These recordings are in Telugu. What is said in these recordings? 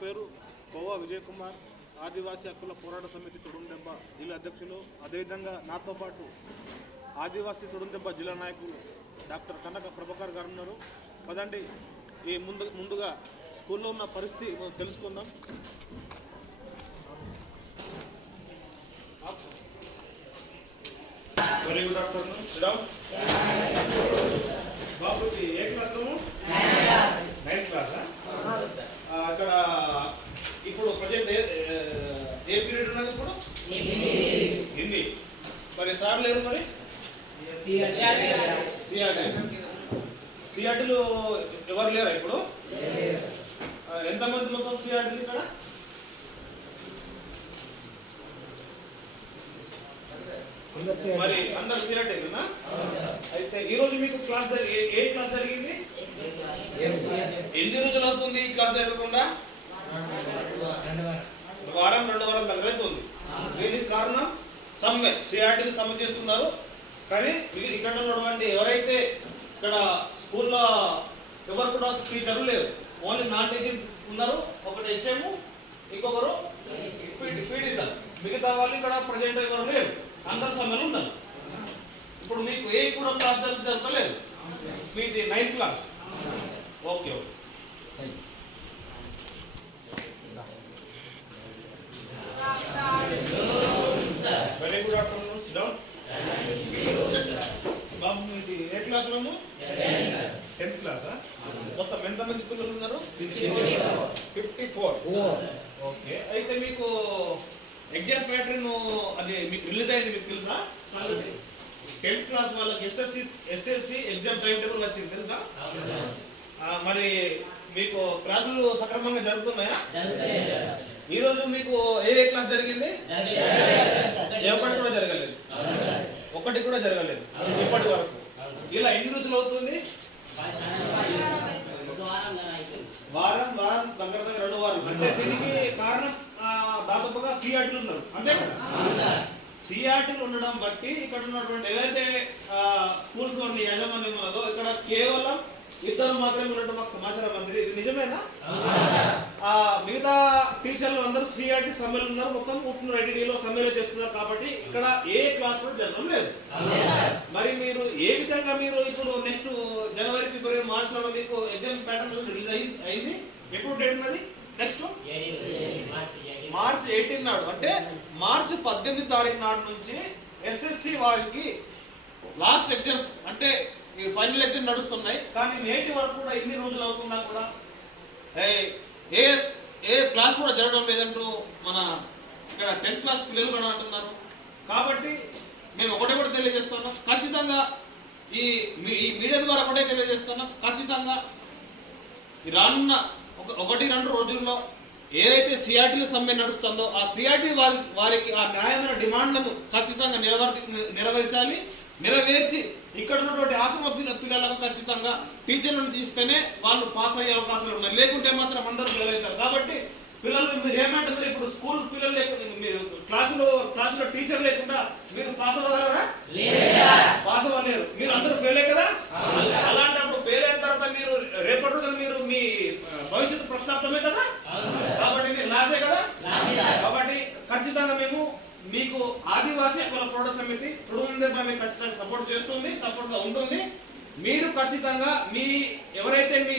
పేరు కోవా విజయ్ కుమార్ ఆదివాసీ హక్కుల పోరాట సమితి తుడుందెబ్బ జిల్లా అధ్యక్షులు. అదేవిధంగా నాతో పాటు ఆదివాసీ తుడుందెబ్బ జిల్లా నాయకులు డాక్టర్ కనక ప్రభాకర్ గారు ఉన్నారు. పదండి ఈ ముందు ముందుగా స్కూల్లో ఉన్న పరిస్థితి మనం తెలుసుకుందాం వెరీ గుడ్ ఆఫ్టర్నూన్ శ్రీరామ్ ఏ క్లాస్ నువ్వు నైన్త్ క్లాసా అక్కడ ప్రజెంట్ ఏ పీరియడ్ ఉన్నది ఇప్పుడు? హిందీ. మరి సార్ లేరు మరి? సిఆర్టీ సిఆర్టీలు ఎవరు లేరా ఇప్పుడు? ఎంతమంది మొత్తం సిఆర్టీలు ఇక్కడ? మరి అందరు సిఆర్టీనా అయితే ఈ రోజు మీకు క్లాస్ ఏ క్లాస్ జరిగింది? ఎన్ని రోజులు అవుతుంది ఈ క్లాస్ జరగకుండా? వారం రెండు వారం దగ్గర దీనికి కారణం సమ్మె సిఆర్టీని సమ్మె చేస్తున్నారు. కానీ ఇది ఇక్కడ ఉన్నటువంటి ఎవరైతే ఇక్కడ స్కూల్లో ఎవరు కూడా టీచర్లు లేరు ఓన్లీ నాన్ టీచింగ్ ఉన్నారు. ఒకటి హెచ్ఎం ఇంకొకరు పీటీ సార్. మిగతా వాళ్ళు ఇక్కడ ప్రజెంట్ ఎవరు లేరు. అందరు సమ్మెలు ఉన్నారు. ఇప్పుడు మీకు ఏ కూడా క్లాస్ జరుగు జరగలేదు. మీది ninth class. Okay okay very good afternoon sit down బాబు మీది ఏ క్లాస్ మేము టెన్త్ క్లాసా మొత్తం ఎంతమంది పిల్లలు ఉన్నారు ఫిఫ్టీ ఫోర్ ఓకే అయితే మీకు ఎగ్జామ్ ప్యాటర్న్ అది మీకు రిలీజ్ తెలుసా? టెన్త్ క్లాస్ వాళ్ళకి SSC SSC exam time table వచ్చింది తెలుసా? మరి మీకు క్లాసులు సక్రమంగా జరుగుతున్నాయా? ఈ రోజు మీకు ఏ ఏ క్లాస్ జరిగింది? ఏ ఒక్కటి కూడా జరగలేదు. ఒకటి కూడా జరగలేదు. ఇప్పటి వరకు. ఇలా ఎన్ని రోజులు అవుతుంది? వారం వారం దగ్గర దగ్గర రెండు వారం అంటే దీనికి కారణం దాదాపుగా సిఆర్టీలు ఉన్నారు. అంతే కదా? సిఆర్టీలు ఉండడం బట్టి ఇక్కడ ఉన్నటువంటి ఏవైతే ఆ, స్కూల్స్ ఉన్న యాజమాన్యం ఉన్నదో ఇక్కడ కేవలం ఇద్దరు మాత్రమే ఉన్నట్టు మాకు సమాచారం అందింది. ఇది నిజమేనా? ఆ మిగతా టీచర్లు అందరూ సిఆర్టీ సమ్మెలు ఉన్నారు. మొత్తం పుట్టిన ఐటీడీలో సమ్మెలు చేస్తున్నారు కాబట్టి ఇక్కడ ఏ క్లాస్ కూడా జరగడం లేదు. మరి మీరు ఏ విధంగా మీరు ఇప్పుడు నెక్స్ట్ జనవరి ఫిబ్రవరి మార్చ్లో మీకు ఎగ్జామ్ ప్యాటర్న్ రిలీజ్ అయింది అయింది? ఎప్పుడు డేట్ ఉన్నది? నెక్స్ట్ మార్చ్ ఎయిటీన్ నాడు. అంటే మార్చ్ పద్దెనిమిది తారీఖు నాడు నుంచి ఎస్ఎస్సి వారికి లాస్ట్ ఎగ్జామ్స్ అంటే ఈ ఫైనల్ ఎగ్జామ్ నడుస్తున్నాయి. కానీ నేటి వరకు కూడా ఇన్ని రోజులు అవుతున్నా కూడా ఏ- ఏ క్లాస్ కూడా జరగడం లేదంటూ మన ఇక్కడ టెన్త్ క్లాస్ పిల్లలు కూడా అంటున్నారు. కాబట్టి మేము ఒకటే కూడా తెలియజేస్తున్నాం ఖచ్చితంగా ఈ మీడియా ద్వారా ఒకటే తెలియజేస్తున్నాం ఖచ్చితంగా రానున్న ఒకటి రెండు రోజుల్లో ఏదైతే సిఆర్టీల సమ్మె నడుస్తుందో ఆ సిఆర్టీ వారి వారికి ఆ న్యాయమైన డిమాండ్లను ఖచ్చితంగా నెరవేర్చి నెరవేర్చాలి నెరవేర్చి ఇక్కడ ఉన్నటువంటి ఆశ్రమ పిల్ల పిల్లలకు ఖచ్చితంగా టీచర్లను తీస్తేనే వాళ్ళు పాస్ అయ్యే అవకాశాలు ఉన్నాయి. లేకుంటే మాత్రం అందరూ ఫెయిల్ అవుతారు. కాబట్టి పిల్లలు మీరు ఏమంటారు? ఇప్పుడు స్కూల్ పిల్లలు లేకుండా మీరు క్లాసులో క్లాసులో టీచర్ లేకుండా మీరు పాస్ అవ్వగలరా? పాస్ అవ్వలేరు. మీరు అందరూ ఫెయిలే కదా అలాంటప్పుడు ఫెయిల్ అయిన తర్వాత మీరు రేపటి రోజున మీరు మీ భవిష్యత్తు ప్రశ్నార్థమే కదా? కాబట్టి మీరు లాసే కదా? కాబట్టి ఖచ్చితంగా మేము మీకు ఆదివాసీ హక్కుల పోరాట సమితి తుడుముందే మీకు ఖచ్చితంగా సపోర్ట్ చేస్తుంది సపోర్ట్గా ఉంటుంది. మీరు ఖచ్చితంగా మీ ఎవరైతే మీ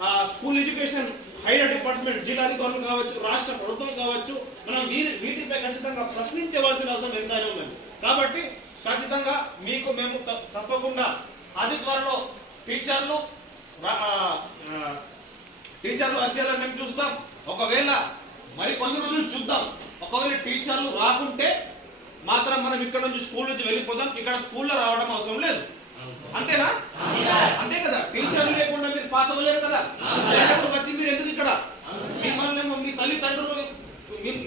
ఆ, స్కూల్ ఎడ్యుకేషన్ హైయర్ డిపార్ట్మెంట్ జిల్లాధికారులు కావచ్చు రాష్ట్ర ప్రభుత్వం కావచ్చు మనం వీటిపై ఖచ్చితంగా ప్రశ్నించవలసిన అవసరం ఎంతైనా ఉన్నది కాబట్టి ఖచ్చితంగా మీకు మేము తప్పకుండా అతి త్వరలో టీచర్లు టీచర్లు వచ్చేలా మేము చూస్తాం. ఒకవేళ మరి కొన్ని రోజులు చూద్దాం. ఒకవేళ టీచర్లు రాకుంటే మాత్రం మనం ఇక్కడ నుంచి స్కూల్ నుంచి వెళ్ళిపోదాం. ఇక్కడ స్కూల్లో రావడం అవసరం లేదు. అంతేనా? అంతే కదా. టీచర్లు లేకుండా మీరు పాస్ అవ్వలేరు కదా. వచ్చి మీరు ఎందుకు ఇక్కడ? మిమ్మల్ని మీ తల్లిదండ్రులు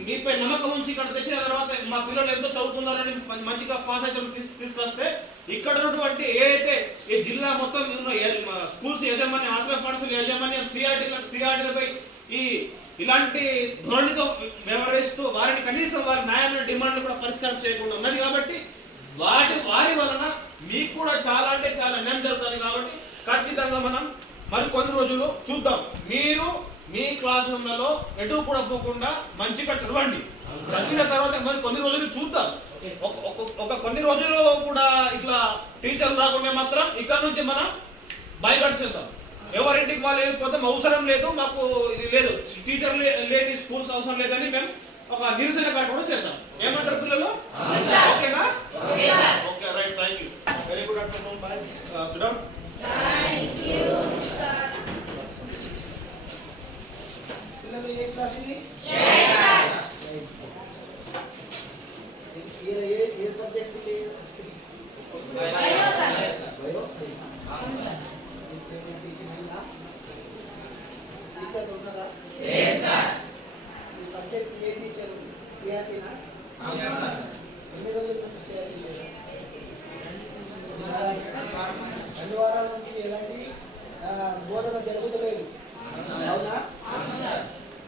మీపై నమ్మకం ఉంచి ఇక్కడ తెచ్చిన తర్వాత మా పిల్లలు ఎంతో చదువుతున్నారని మంచిగా పాస్ అయితే తీసుకొస్తే ఇక్కడ ఉన్నటువంటి ఏ అయితే ఈ జిల్లా మొత్తం ఉన్న స్కూల్స్ యజమాని ఆశ్రయ పాఠశాల యజమాని సిఆర్టీ సిఆర్టీలపై ఈ ఇలాంటి ధోరణితో వ్యవహరిస్తూ వారిని కనీసం వారి న్యాయమైన డిమాండ్ కూడా పరిష్కారం చేయకుండా ఉన్నది కాబట్టి వాటి వారి వలన మీకు కూడా చాలా అంటే చాలా అన్యాయం జరుగుతుంది కాబట్టి ఖచ్చితంగా మనం మరి కొన్ని రోజులు చూద్దాం. మీరు మీ క్లాస్ రూమ్లలో ఎటు కూడా పోకుండా మంచిగా చదవండి. చదివిన తర్వాత మరి కొన్ని రోజులు చూద్దాం. ఒక- కొన్ని రోజులు కూడా ఇట్లా టీచర్లు రాకుండా మాత్రం ఇక్కడ నుంచి మనం భయపడిచేద్దాం ఎవరింటికి వాళ్ళు వెళ్ళిపోతాం అవసరం లేదు మాకు ఇది లేదు. టీచర్ లేని స్కూల్స్ అవసరం లేదని మేము ఒక నిరసన కార్డు కూడా చేద్దాం. ఏమంటారు పిల్లలు ఓకేనా okay right thank you very good afternoon bye సుడమ్ పిల్లలు ఏ క్లాస్ ఇది ఏ ఏ ఏ సబ్జెక్ట్ ఇది బయో సైన్స్ టీచర్ ఉన్నారా ఈ సబ్జెక్ట్ ఏ టీచర్ సిఆర్టీనా ఎన్ని రోజుల నుంచి సిఆర్టీ లేదా రెండు వారాల నుంచి ఎలాంటి ఆ, బోధన జరుగుతలేదు అవునా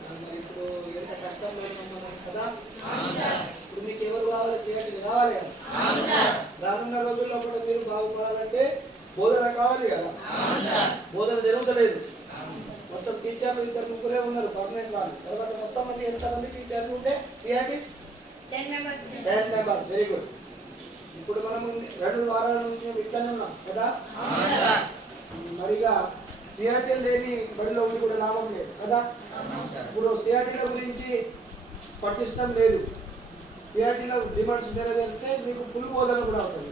మరి ఇప్పుడు ఎంత కష్టంలో ఉన్నాం మనం కదా ఇప్పుడు మీకు ఎవరు కావాలి సిఆర్టీ కావాలి కదా రానున్న రోజుల్లో కూడా మీరు బాగుపడాలంటే బోధన కావాలి కదా బోధన జరుగుతలేదు మొత్తం టీచర్లు ఇద్దరు ముగ్గురే ఉన్నారు పర్మనెంట్ వాళ్ళు తర్వాత మొత్తం మంది ఎంత మంది టీచర్లు ఉంటే CRTs ten members very good ఇప్పుడు మనం రెండు వారాల నుంచి మేము ఇట్లానే ఉన్నాం కదా మరిగా సిఆర్టీలు లేని బడిలో ఉండి కూడా లాభం లేదు కదా ఇప్పుడు సిఆర్టీల గురించి పట్టించడం లేదు. సిఆర్టీలో డిమాండ్స్ నెరవేరిస్తే మీకు ఫుల్ భోజనం కూడా అవుతుంది.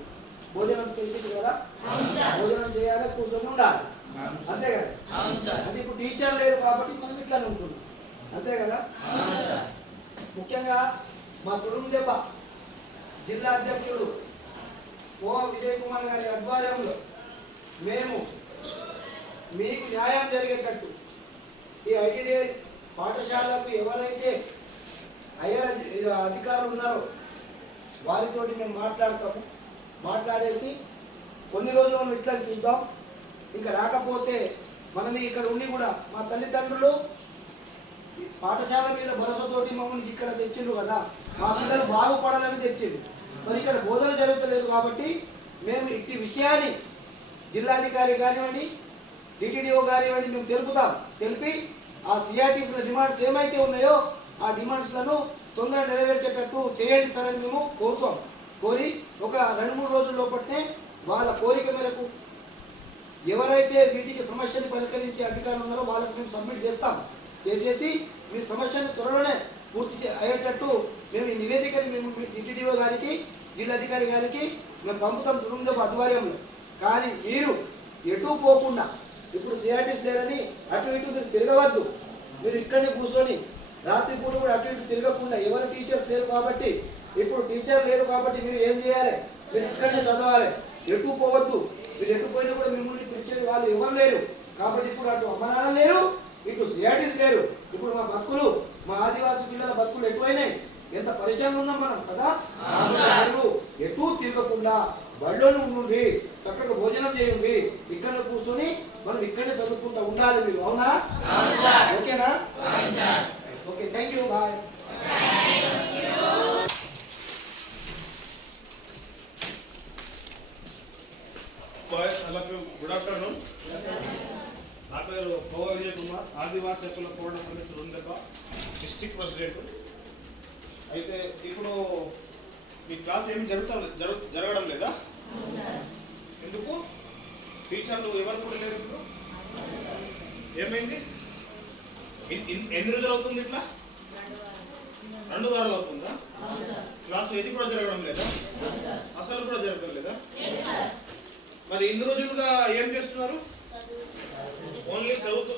భోజనం చేసింది కదా? భోజనం చేయాలి కూర్చొని ఉండాలి. అంతే కదా? అంటే ఇప్పుడు టీచర్ లేరు కాబట్టి మనం ఇట్లానే ఉంటున్నాం. అంతే కదా? ముఖ్యంగా మా తుడుము దెబ్బ. జిల్లా అధ్యక్షుడు ఓ విజయ్ కుమార్ గారి ఆధ్వర్యంలో మేము మీకు న్యాయం జరిగేటట్టు ఈ ఐటీడీ పాఠశాలకు ఎవరైతే హైయర్ అధికారులు ఉన్నారు. వారితోటి మేము మాట్లాడతాము. మాట్లాడేసి కొన్ని రోజులు మనం ఇట్లా చూద్దాం. ఇంకా రాకపోతే మనం ఇక్కడ ఉండి కూడా మా తల్లిదండ్రులు పాఠశాల మీద భరోసాతోటి మమ్మల్ని ఇక్కడ తెచ్చిండ్రు కదా. మా పిల్లలు బాగుపడాలని తెచ్చిండు మరి ఇక్కడ బోధన జరుగుతలేదు కాబట్టి మేము ఇట్టి విషయాన్ని జిల్లాధికారి కానివ్వండి డిటిడిఓ కానివ్వండి మేము తెలుపుతాం. తెలిపి ఆ సిఆర్టీసీల డిమాండ్స్ ఏమైతే ఉన్నాయో ఆ డిమాండ్స్లను తొందరగా నెరవేర్చేటట్టు చేయండి సార్ అని మేము కోరుతాం. కోరి ఒక రెండు మూడు రోజుల లోపట్నే వాళ్ళ కోరిక మేరకు ఎవరైతే వీటికి సమస్యను పరిష్కరించే అధికారులు ఉన్నారో వాళ్ళకి మేము సబ్మిట్ చేస్తాం. చేసేసి మీ సమస్యను త్వరలోనే పూర్తి అయ్యేటట్టు మేము ఈ నివేదికని మేము డిటిడిఓ గారికి జిల్లాధికారి గారికి మేము పంపుతాం బృందం ఆధ్వర్యంలో కానీ మీరు ఎటు పోకుండా ఇప్పుడు సిఆర్టీస్ లేరని అటు ఇటు మీరు తిరగవద్దు. మీరు ఇక్కడనే కూర్చొని రాత్రి పూట కూడా అటు ఇటు తిరగకుండా ఎవరు టీచర్స్ లేరు కాబట్టి ఇప్పుడు టీచర్ లేదు కాబట్టి మీరు ఏం చేయాలి? మీరు ఇక్కడనే చదవాలి. ఎటు పోవద్దు. మీరు ఎటు పోయినా కూడా మిమ్మల్ని పిలిచేది వాళ్ళు ఎవరు లేరు. కాబట్టి ఇప్పుడు అటు అమ్మ నాన్న లేరు ఇటు సిఆర్టీస్ లేరు. ఇప్పుడు మా బతుకులు మా ఆదివాసీ పిల్లల బతుకులు ఎటువైనాయి? ఎంత పరిచయం ఉన్నాం మనం కదా? ఎటు తిరగకుండా బడిలో ఉండి చక్కగా భోజనం చేయండి ఇక్కడ కూర్చొని మనం ఇక్కడనే చదువుకుంటా ఉండాలి మీరు. అవునా? ఓకేనా? Okay thank you bye boys అలాగే గుడ్ ఆఫ్టర్నూన్ నా పేరు కోవ విజయ్ కుమార్ ఆదివాసీ హక్కుల పోరాట సమితి రెండెబ్బ డిస్టిక్ ప్రెసిడెంట్. అయితే ఇప్పుడు మీ క్లాస్ ఏమి జరుగుతా జరగడం లేదా? ఎందుకు? టీచర్లు ఎవరు కూడా లేరు ఇప్పుడు? ఏమైంది? ఎన్ని రోజులు అవుతుంది ఇట్లా? రెండు వారాలు అవుతుందా? క్లాస్ ఏది కూడా జరగడం లేదా? అసలు కూడా జరగడం లేదా? మరి ఇన్ని రోజులుగా ఏం చేస్తున్నారు? ఓన్లీ చదువుతూ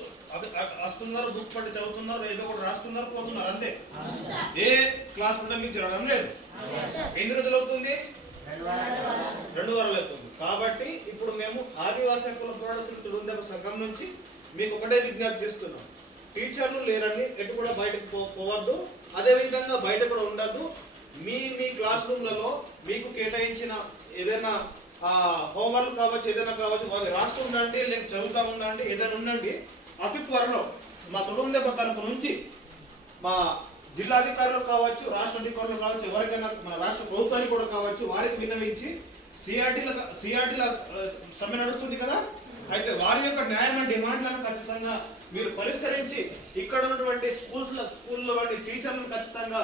వస్తున్నారు బుక్ పట్టి చదువుతున్నారు ఏదో ఒకటి రాస్తున్నారు పోతున్నారు అంతే. ఏ క్లాస్ కూడా మీకు జరగడం లేదు. ఎన్ని రోజులు అవుతుంది? రెండు వారాలు అవుతుంది. కాబట్టి ఇప్పుడు మేము ఆదివాసీ కుల పోరాట సమితి సగం సంఘం నుంచి మీకు ఒకటే విజ్ఞప్తి చేస్తున్నాం. టీచర్లు లేరండి ఎటు కూడా బయటకు పో పోవద్దు. అదేవిధంగా బయట కూడా ఉండద్దు. మీ మీ క్లాస్ రూమ్లలో మీకు కేటాయించిన ఏదైనా హోంవర్క్ కావచ్చు ఏదైనా కావచ్చు అవి రాస్తూ ఉండండి లేక చదువుతూ ఉండండి ఏదైనా ఉండండి. అతి త్వరలో మా తుడుందెబ్బ తరపు నుంచి మా జిల్లాధికారులు కావచ్చు రాష్ట్ర అధికారులు కావచ్చు ఎవరికైనా మన రాష్ట్ర ప్రభుత్వానికి కూడా కావచ్చు వారికి విన్నవించి సిఆర్టీల సిఆర్టీల సమ్మె నడుస్తుంది కదా? అయితే వారి యొక్క న్యాయమైన డిమాండ్లను ఖచ్చితంగా మీరు పరిష్కరించి ఇక్కడ ఉన్నటువంటి స్కూల్స్ స్కూల్లో వంటి టీచర్లను ఖచ్చితంగా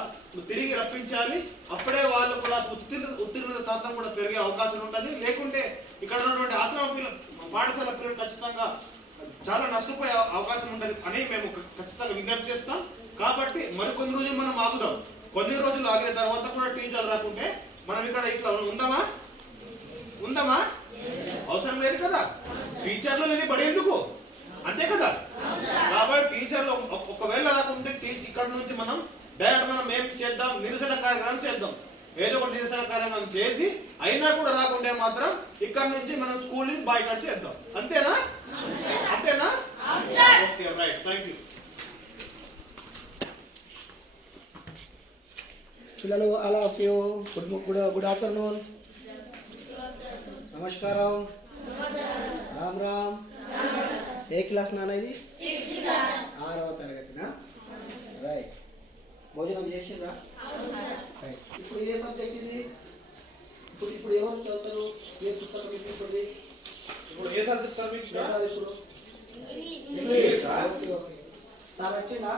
తిరిగి రప్పించాలి. అప్పుడే వాళ్ళు కూడా ఉత్తీర్ణ ఉత్తీర్ణత శాతం కూడా పెరిగే అవకాశం ఉంటుంది. లేకుంటే ఇక్కడ ఉన్నటువంటి ఆశ్రమ పిల్లలు పాఠశాల పిల్లలు ఖచ్చితంగా చాలా నష్టపోయే అవకాశం ఉంటుంది అని మేము ఖచ్చితంగా విజ్ఞప్తి చేస్తాం. కాబట్టి మరికొన్ని రోజులు మనం ఆగుదాం. కొన్ని రోజులు ఆగిన తర్వాత కూడా టీచర్లు రాకుంటే మనం ఇక్కడ ఇట్లా ఉందామా? ఉందమ్మా? అవసరం లేదు కదా? టీచర్లు లేని బడి ఎందుకు? అంతే కదా? కాబట్టి టీచర్లు ఒకవేళ అలా ఉంటే ఇక్కడ నుంచి మనం డైరెక్ట్ మనం ఏం చేద్దాం? నిరసన కార్యక్రమం చేద్దాం. ఏదో ఒక నిరసన కార్యక్రమం చేసి అయినా కూడా రాకుంటే మాత్రం ఇక్కడ నుంచి మనం స్కూల్ని బాయ్కాట్ చేద్దాం. అంతేనా? అంతేనా? ఓకే రైట్ థ్యాంక్ యూ పిల్లలు all of you good good afternoon నమస్కారం. రామ్ రామ్. ఏ క్లాస్ నాన్న ఇది? ఆరవ తరగతినా? రైట్ భోజనం చేసిండ్రా? రైట్ ఇప్పుడు ఏ సబ్జెక్ట్ ఇది? ఇప్పుడు ఇప్పుడు ఎవరు చదువుతారు? ఏ పుస్తకం ఇప్పుడు ఇప్పుడు ఏ సార్ చెప్తారు మీకు ఏ సార్ ఇప్పుడు? సార్ వచ్చిందా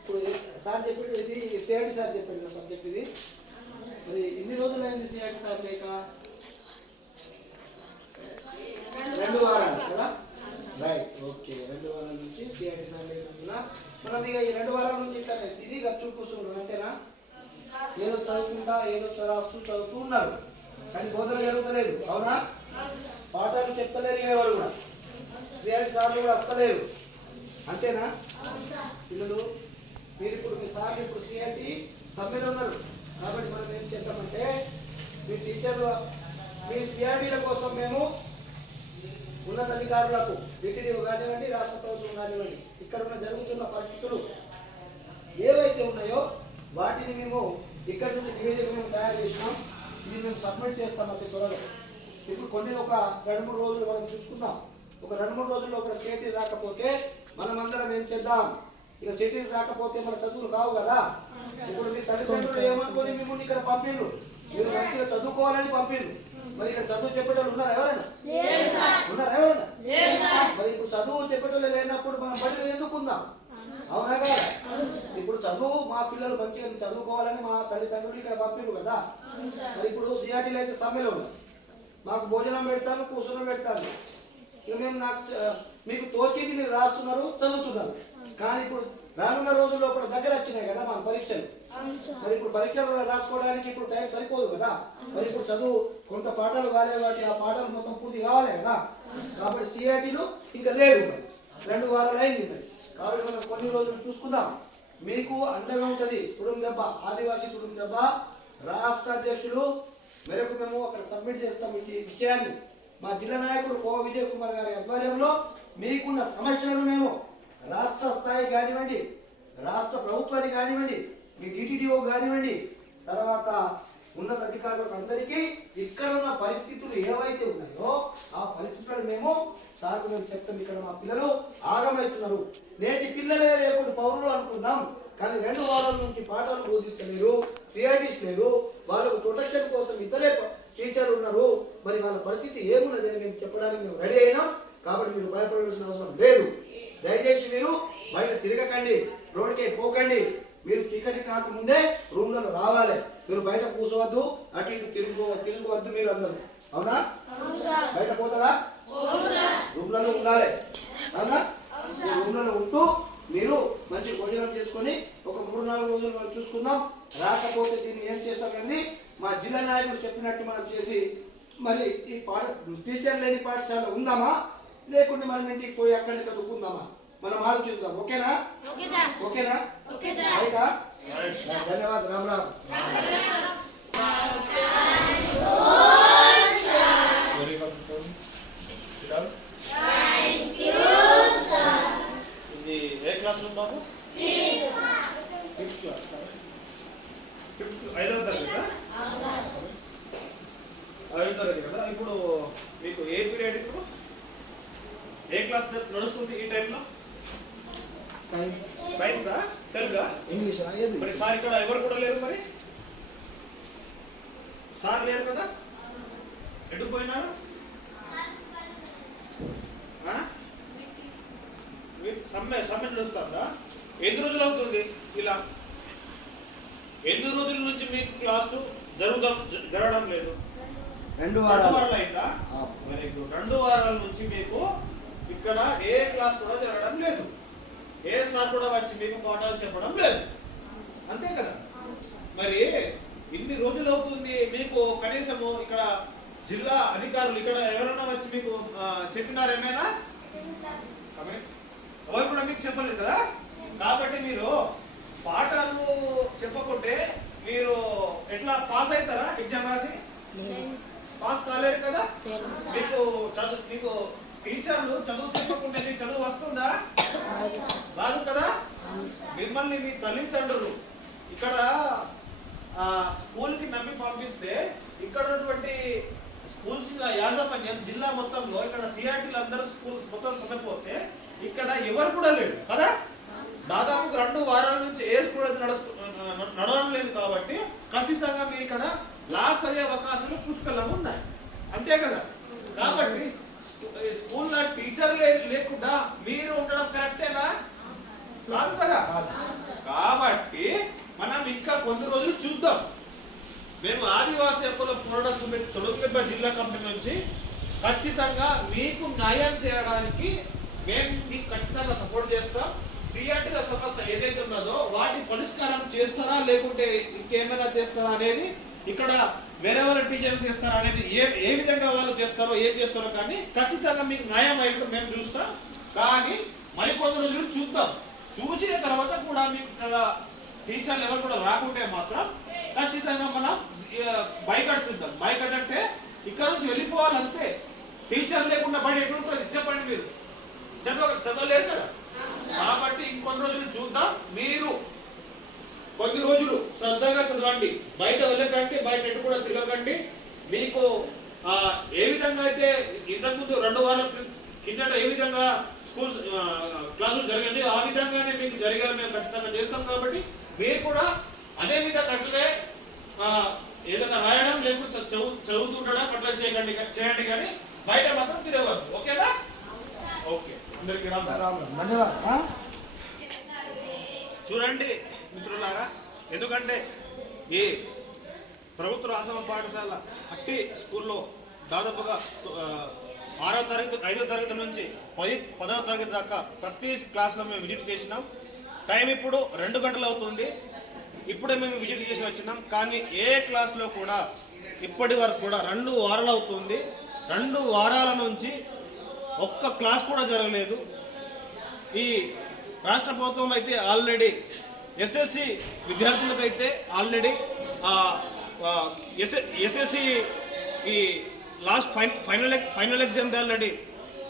ఇప్పుడు సార్ చెప్పాడు ఇది సిఆర్టీ సార్ చెప్పాడు సబ్జెక్ట్ ఇది. మరి ఎన్ని రోజులు అయింది సిఆర్టీ సార్ లేక? రెండు వారాలు కదా? రైట్ ఓకే రెండు వారాల నుంచి సిఐటి సార్ లేనందున మనం ఇక ఈ రెండు వారాల నుంచి ఇట్లా తిరిగి గచ్చు కూర్చున్నారు అంతేనా? ఏదో చదువుకుంటా ఏదో రాస్తూ చదువుతూ ఉన్నారు. కానీ బోధన జరుగుతలేదు అవునా? పాఠాలు చెప్తలేరు ఎవరు కూడా. సిఐటి సార్లు కూడా వస్తలేరు. అంతేనా? పిల్లలు మీరు ఇప్పుడు మీ సార్లు ఇప్పుడు సిఐటి సభ్యులు ఉన్నారు. కాబట్టి మనం ఏం చేద్దామంటే మీ టీచర్లు మీ సిఐటీల కోసం మేము ఉన్నతాధికారులకు టీటీడీ కానివ్వండి రాష్ట్ర ప్రభుత్వం కానివ్వండి ఇక్కడ ఉన్న జరుగుతున్న పరిస్థితులు ఏవైతే ఉన్నాయో వాటిని మేము ఇక్కడ నుంచి నివేదిక మేము తయారు చేసినాం. ఇది మేము సబ్మిట్ చేస్తాం అతి త్వరలో. ఇప్పుడు కొన్ని ఒక రెండు మూడు రోజులు మనం చూసుకుందాం. ఒక రెండు మూడు రోజుల్లో ఒక సిటీస్ రాకపోతే మనమందరం ఏం చేద్దాం? ఇక సిటీస్ రాకపోతే మన చదువులు కావు కదా. ఇప్పుడు మీ తల్లిదండ్రులు ఏమనుకొని మిమ్మల్ని ఇక్కడ పంపిండ్రు మీరు మంచిగా చదువుకోవాలని పంపిండ్రు మరి ఇక్కడ చదువు చెప్పేటోళ్ళు ఉన్నారా ఎవరైనా? ఉన్నారా ఎవరైనా? మరి ఇప్పుడు చదువు చెప్పేటోళ్ళు లేనప్పుడు మనం బడిలో ఎందుకు ఉందాం? అవునా కదా? ఇప్పుడు చదువు మా పిల్లలు మంచిగా చదువుకోవాలని మా తల్లిదండ్రులు ఇక్కడ పంపిండు కదా. మరి ఇప్పుడు సిఆర్టీలో అయితే సమ్మెలో ఉన్నారు మాకు భోజనం పెడతాను కూర్చొని పెడతాను ఇక మేము నాకు మీకు తోచింది మీరు రాస్తున్నారు చదువుతున్నారు. కానీ ఇప్పుడు రానున్న రోజుల్లో ఇప్పుడు దగ్గర వచ్చినాయి కదా మాకు పరీక్షలు. మరి ఇప్పుడు పరీక్షలు రాసుకోవడానికి ఇప్పుడు టైం సరిపోదు కదా. మరి ఇప్పుడు చదువు కొంత పాఠాలు కాలే వాటి ఆ పాఠాలు మొత్తం పూర్తి కావాలి కదా. కాబట్టి సిఐటీలు ఇంకా లేవు మరి. రెండు వారాలు అయింది మరి. కాబట్టి మనం కొన్ని రోజులు చూసుకుందాం. మీకు అండగా ఉంటుంది కుటుంబ దెబ్బ ఆదివాసీ కుటుంబ దెబ్బ. రాష్ట్ర అధ్యక్షులు మేరకు మేము అక్కడ సబ్మిట్ చేస్తాం ఈ విషయాన్ని. మా జిల్లా నాయకుడు కో విజయ్ కుమార్ గారి ఆధ్వర్యంలో మీకున్న సమస్యలను మేము రాష్ట్ర స్థాయి కానివ్వండి రాష్ట్ర ప్రభుత్వానికి కానివ్వండి మీ డిటిడిఓ కానివ్వండి తర్వాత ఉన్నత అధికారులకు అందరికీ ఇక్కడ ఉన్న పరిస్థితులు ఏవైతే ఉన్నాయో ఆ పరిస్థితులను మేము సార్కు మేము చెప్తాం. ఇక్కడ మా పిల్లలు ఆగమవుతున్నారు. నేటి పిల్లలే రేపు పౌరులు అనుకున్నాం కానీ రెండు వారాల నుంచి పాఠాలు బోధిస్తలేరు సిఐడిస్ లేరు. వాళ్ళకు ప్రొటెక్షన్ కోసం ఇద్దరే టీచర్లు ఉన్నారు. మరి వాళ్ళ పరిస్థితి ఏమున్నదని మేము చెప్పడానికి మేము రెడీ అయినాం. కాబట్టి మీరు భయపడాల్సిన అవసరం లేదు. దయచేసి మీరు బయట తిరగకండి రోడ్కే పోకండి. మీరు చీకటి కాకముందే రూమ్లలో రావాలి. మీరు బయట కూర్చోవద్దు అటు ఇటు తిరుగు తిరగవద్దు మీరు అందరూ. అవునా? బయట పోతారా? రూమ్లలో ఉండాలి. అవునా? రూమ్లలో ఉంటూ మీరు మంచి భోజనం చేసుకొని ఒక మూడు నాలుగు రోజులు మనం చూసుకుందాం. రాకపోతే దీన్ని ఏం చేస్తామండి మా జిల్లా నాయకుడు చెప్పినట్టు మనం చేసి మరి ఈ పాఠ టీచర్ లేని పాఠశాల ఉందామా? లేకుంటే మనం ఇంటికి పోయి అక్కడిని చదువుకుందామా? మనం ఆలోచిద్దాం. ఓకేనా? ఓకేనా? ఫిఫ్త్ క్లాస్ ఫిఫ్త్ ఐదవ తరగతి ఐదవ తరగతి కదా? ఇప్పుడు మీకు ఏ పీరియడ్ ఇప్పుడు? ఏ క్లాస్ నడుస్తుంది ఈ టైంలో? సైన్స్ సైన్సా తెలుగా ఇంగ్లీష్ ఏది? మరి సార్ ఇక్కడ ఎవరు కూడా లేరు మరి? సార్ లేరు కదా? ఎటు పోయినారు? సమ్మె సమ్మె నడుస్తుందా ఎన్ని రోజులు అవుతుంది ఇలా? ఎన్ని రోజుల నుంచి మీకు క్లాసు జరుగుదాం జరగడం లేదు? రెండు వారాలు. అయిందా? ఆ. వెరీ గుడ్ రెండు వారాల నుంచి మీకు ఇక్కడ ఏ క్లాస్ కూడా జరగడం లేదు. ఏ సార్ కూడా వచ్చి మీకు పాఠాలు చెప్పడం లేదు. అంతే కదా? మరి ఇన్ని రోజులు అవుతుంది మీకు కనీసము ఇక్కడ జిల్లా అధికారులు ఇక్కడ ఎవరైనా వచ్చి మీకు చెప్పినారు ఏమైనా? ఎవరు కూడా మీకు చెప్పలేదు కదా? కాబట్టి మీరు పాఠాలు చెప్పకుంటే మీరు ఎట్లా పాస్ అవుతారా ఎగ్జామ్ రాసి? పాస్ కాలేరు కదా? మీకు చదువు మీకు టీచర్లు చదువు చెప్పకుండా చదువు వస్తుందా? రాదు కదా? మిమ్మల్ని మీ తల్లిదండ్రులు ఇక్కడ స్కూల్కి నమ్మి పంపిస్తే ఇక్కడ ఉన్నటువంటి స్కూల్స్ యాజమాన్యం జిల్లా మొత్తంలో ఇక్కడ సిఆర్టీలు అందరూ స్కూల్స్ మొత్తం సమకపోతే ఇక్కడ ఎవరు కూడా లేరు కదా? దాదాపు రెండు వారాల నుంచి ఏ స్కూల్ నడుస్తు నడవడం లేదు కాబట్టి ఖచ్చితంగా మీరు ఇక్కడ లాస్ అయ్యే అవకాశాలు పుష్కలం ఉన్నాయి. అంతే కదా? కాబట్టి స్కూ- ఈ స్కూల్లో టీచర్ లేకుండా మీరు ఉండడం కరెక్టేనా? కాదు కదా? కాబట్టి మనం ఇంకా కొన్ని రోజులు చూద్దాం. మేము ఆదివాసీ హక్కుల సమితి తొలగింప జిల్లా కంపెనీ నుంచి ఖచ్చితంగా మీకు న్యాయం చేయడానికి మేము మీకు ఖచ్చితంగా సపోర్ట్ చేస్తాం. సిఆర్టీల సమస్య ఏదైతే ఉన్నదో వాటి పరిష్కారం చేస్తారా లేకుంటే ఇంకేమైనా చేస్తారా అనేది ఇక్కడ వేరే వాళ్ళ టీచర్లు చేస్తారా అనేది ఏ ఏ విధంగా వాళ్ళు చేస్తారో ఏం చేస్తారో కానీ ఖచ్చితంగా మీకు న్యాయం అయితే మేము చూస్తాం. కానీ మరికొన్ని రోజులు చూద్దాం. చూసిన తర్వాత కూడా మీకు ఇక్కడ టీచర్లు ఎవరు కూడా రాకుంటే మాత్రం ఖచ్చితంగా మనం బైకట్ ఇద్దాం బైకట్ అంటే ఇక్కడ నుంచి వెళ్ళిపోవాలంతే. టీచర్ లేకుండా బయట ఎట్లుంటుంది చెప్పండి మీరు. చదవ చదవలేదు కదా? కాబట్టి ఇంకొన్ని రోజులు చూద్దాం. మీరు కొద్ది రోజులు శ్రద్ధగా చదవండి. బయట వెళ్ళకండి బయట ఎటు కూడా తిరగకండి. మీకు ఆ, ఏ విధంగా అయితే ఇంతకుముందు రెండు వారాల క్రి- కిందట ఏ విధంగా స్కూల్స్ క్లాసులు జరిగింది ఆ విధంగానే మీకు జరిగేలా మేము ఖచ్చితంగా చేస్తాం కాబట్టి మీరు కూడా అదే విధంగా అట్లనే ఆ, ఏదైనా రాయడం లేకపోతే చ- చదువు చదువుతుండడం అట్లా చేయకండి చేయండి కానీ బయట మాత్రం తిరగవద్దు. ఓకేనా? ఓకే. అందరికీ రామ్. ధన్యవాదాలు? చూడండి. మిత్రులారా ఎందుకంటే ఈ ప్రభుత్వ ఆశ్రమ పాఠశాల అట్టి స్కూల్లో దాదాపుగా ఆరో తరగతి ఐదో తరగతి నుంచి పది పదవ తరగతి దాకా ప్రతి క్లాస్లో మేము విజిట్ చేసినాం. టైం ఇప్పుడు రెండు గంటలు అవుతుంది. ఇప్పుడే మేము విజిట్ చేసి వచ్చినాం. కానీ ఏ క్లాస్లో కూడా ఇప్పటి వరకు కూడా రెండు వారాలు అవుతుంది. రెండు వారాల నుంచి ఒక్క క్లాస్ కూడా జరగలేదు. ఈ రాష్ట్ర ప్రభుత్వం అయితే ఆల్రెడీ ఎస్ఎస్సి విద్యార్థులకైతే ఆల్రెడీ ఎస్ఎస్సి ఈ last fine final final exam already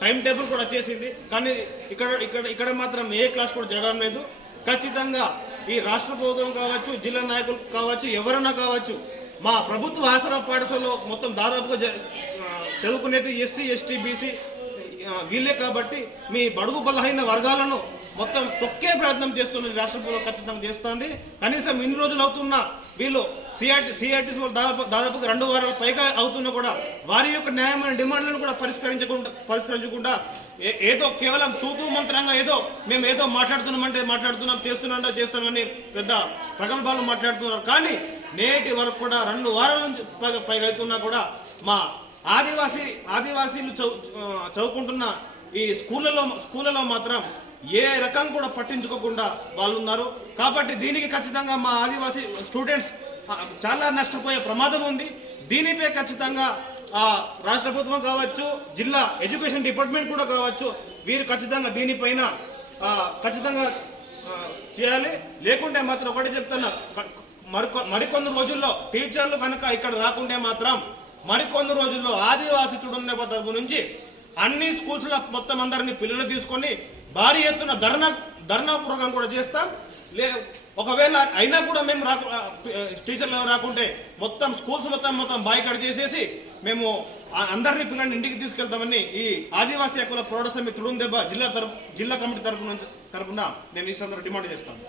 time table కూడా వచ్చేసింది కానీ ఇక్కడ ఇక్కడ ఇక్కడ మాత్రం ఏ క్లాస్ కూడా జరగడం లేదు. ఖచ్చితంగా ఈ రాష్ట్ర ప్రభుత్వం కావచ్చు జిల్లా నాయకులు కావచ్చు ఎవరైనా కావచ్చు మా ప్రభుత్వ ఆసరా పాఠశాలలో మొత్తం దాదాపుగా చదువుకునేది ఎస్సీ ఎస్టీ బీసీ వీళ్ళే కాబట్టి మీ బడుగు బలహీన వర్గాలను మొత్తం తొక్కే ప్రయత్నం చేస్తుంది రాష్ట్ర ప్రభుత్వం ఖచ్చితంగా చేస్తుంది. కనీసం ఇన్ని రోజులు అవుతున్నా వీళ్ళు సిఆర్టీ సిఆర్టీసీ వాళ్ళు దాదాపు దాదాపుగా రెండు వారాల పైగా అవుతున్నా కూడా వారి యొక్క న్యాయమైన డిమాండ్లను కూడా పరిష్కరించకుండా పరిష్కరించకుండా ఏ- ఏదో కేవలం తూకు మంత్రంగా ఏదో మేము ఏదో మాట్లాడుతున్నామంటే మాట్లాడుతున్నాం చేస్తున్నాం చేస్తామని పెద్ద ప్రగల్భాలు మాట్లాడుతున్నారు. కానీ నేటి వరకు కూడా రెండు వారాల నుంచి పైగా పైగా అవుతున్నా కూడా మా ఆదివాసీ ఆదివాసీలు చదువుకుంటున్న ఈ స్కూళ్ళలో స్కూళ్ళలో మాత్రం ఏ రకం కూడా పట్టించుకోకుండా వాళ్ళు ఉన్నారు కాబట్టి దీనికి ఖచ్చితంగా మా ఆదివాసీ స్టూడెంట్స్ చాలా నష్టపోయే ప్రమాదం ఉంది. దీనిపై ఖచ్చితంగా ఆ, రాష్ట్ర ప్రభుత్వం కావచ్చు జిల్లా ఎడ్యుకేషన్ డిపార్ట్మెంట్ కూడా కావచ్చు వీరు ఖచ్చితంగా దీనిపైన ఖచ్చితంగా చేయాలి. లేకుంటే మాత్రం ఒకటి చెప్తున్నా మరికొ మరికొన్ని రోజుల్లో టీచర్లు కనుక ఇక్కడ రాకుంటే మాత్రం మరికొన్ని రోజుల్లో ఆదివాసీ చూడన్న తరపు నుంచి అన్ని స్కూల్స్లో మొత్తం అందరినీ పిల్లలు తీసుకొని భారీ ఎత్తున ధర్నా ధర్నా ప్రోగ్రాం కూడా చేస్తాం. లే ఒకవేళ అయినా కూడా మేము రాకు టీచర్లు రాకుంటే మొత్తం స్కూల్స్ మొత్తం మొత్తం బాయ్కట్ చేసేసి మేము అందరినీ పిల్లల్ని ఇంటికి తీసుకెళ్తామని ఈ ఆదివాసీ హక్కుల ప్రౌఢ సమితి తుడుందెబ్బ జిల్లా తరపు జిల్లా కమిటీ తరపు నుంచి తరపున నేను ఈ సందర్భంగా డిమాండ్ చేస్తాను.